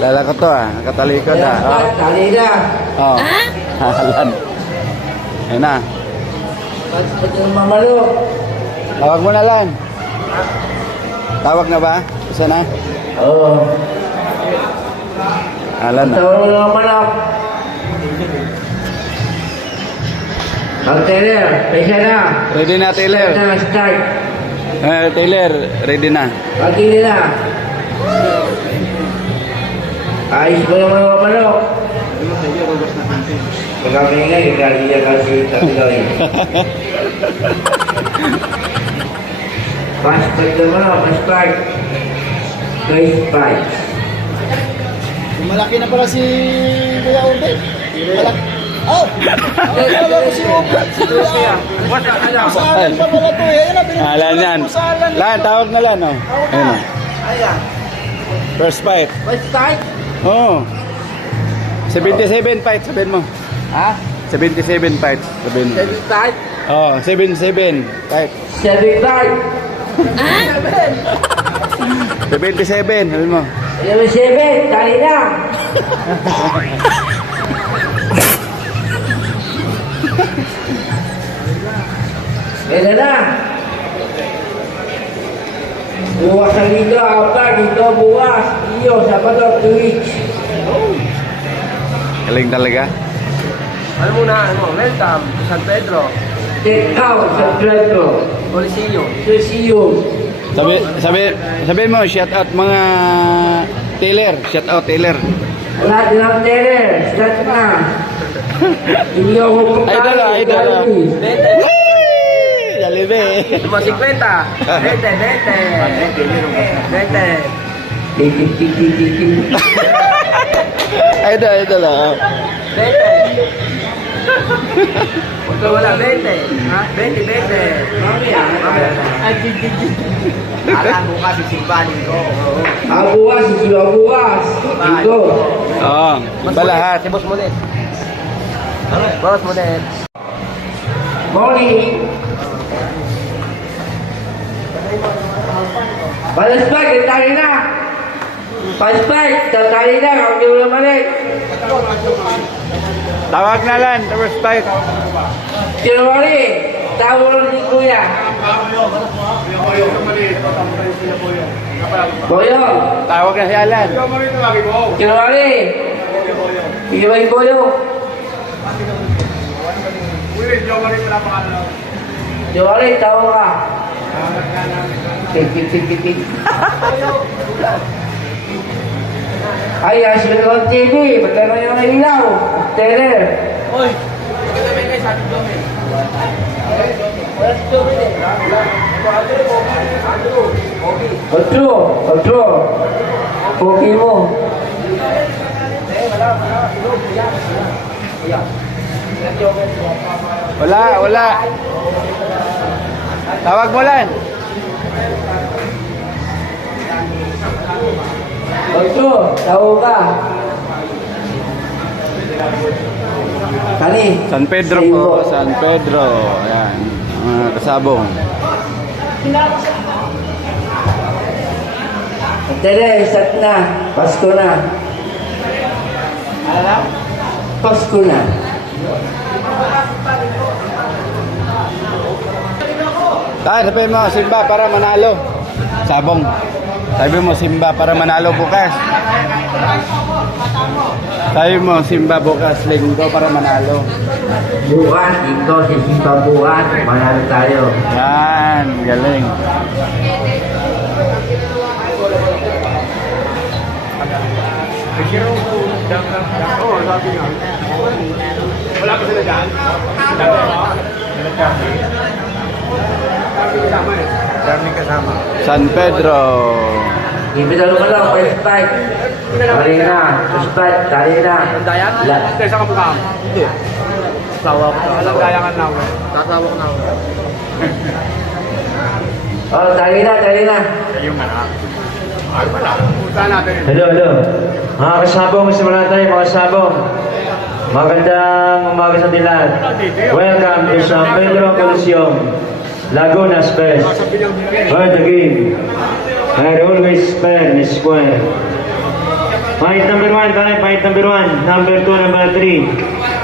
Lala ko to ah. Nakatalikod ah. Ayan, tali na. Oh. Oh. Halan. Ayun na. Pati ng mamalo. Tawag mo na lan. Tawag na ba? Isa na? Oo. Alan na. Tawag mo ng manok. Ang teller, pesa na. Ready na, Taylor. Start na, start. Eh, Taylor, ready na. Pagkili na. Ayos mo naman mga manok. Magkapingay, kaya kasi tatloy. Passport na manok, passport. Face five. Malaki na pala si Kuya Ube. Malaki. Oh! Wala ko si Ube. Si Kuya. Masalan pa pala to. eh. Ayun na, binigyan Alan ko ng masalan. Lan, tawag na lan. Ayun na. Ayan. First fight. First fight. Oh. 77 fights, sabihin mo. Ha? 77 fights, sabihin mo. Second fight. Oh, 77 fights. Seven fight. 77, sabihin mo. Seven seven. Tali na. Kaya na. Bukas ang liga, apat, dito bukas. Castillo, Salvador Tuwich. Galing talaga. Ano muna, ano, welcome San Pedro. Tecao, San Pedro. Coliseum. Coliseum. Sabi, sabi, sabi mo, shout out mga Taylor. Shout out Taylor. Lahat ng Taylor. Shout na. Hindi ako kumakain. Idol, ah, idol. Ah. Dalibe. Mga 50. 20, 20. 20. Ito, ito lang. Bete. Huwag wala, bete. Ha? Bete, bete. Mamaya, mamaya. Alam ko kasi si Baling ko. Ang buwas, ang buwas. Ito. Oo, balahat. Si Boss Monet. Boss Monet. Morning. Balaspag, tayo na. Palaspag, tatali na. Huwag niyo na malik. Tawag na lan, first fight. Kinawari, tawag ni Kuya. Boyong, Tawag na si Alan. kinawari. Iiwan ko yun. Kinawari, tawag ka. Ayah asyik dengan orang TV, pakai orang yang orang hilang. Hotel dia. Oi, kita main ni satu jam ni. Betul, betul. Kopi mu. Hola, hola. Tawak bolan. Otro, tao ka. Kani. San Pedro po. San Pedro. Ayan, mga kasabong. Tere, isat na. Pasko na. Alam? Pasko na. Tay, sabihin mo, Simba para manalo. Sabong. Sabi mo, Simba para manalo bukas. Sabi mo, Simba bukas, linggo para manalo. Bukas, ito si Simba bukas. Manalo tayo. Yan, galing. San Pedro. Ibigalo mo lang, first fight. Tali na. First fight, tali na. Dayan? La- Hindi, sa kamukha. Hindi. Sawa ko. Alam dayangan na ako. Sasawa ko na ako. Oh, tali na, tali na. Yung anak. Ay, wala. Punta natin. Hello, hello. Mga kasabong, simula tayo mga kasabong. Magandang umaga sa lahat. Welcome to San Pedro Coliseum, Laguna Space. Where the game had always spent in square. Fight number one, tayo, number one. Number two, number three.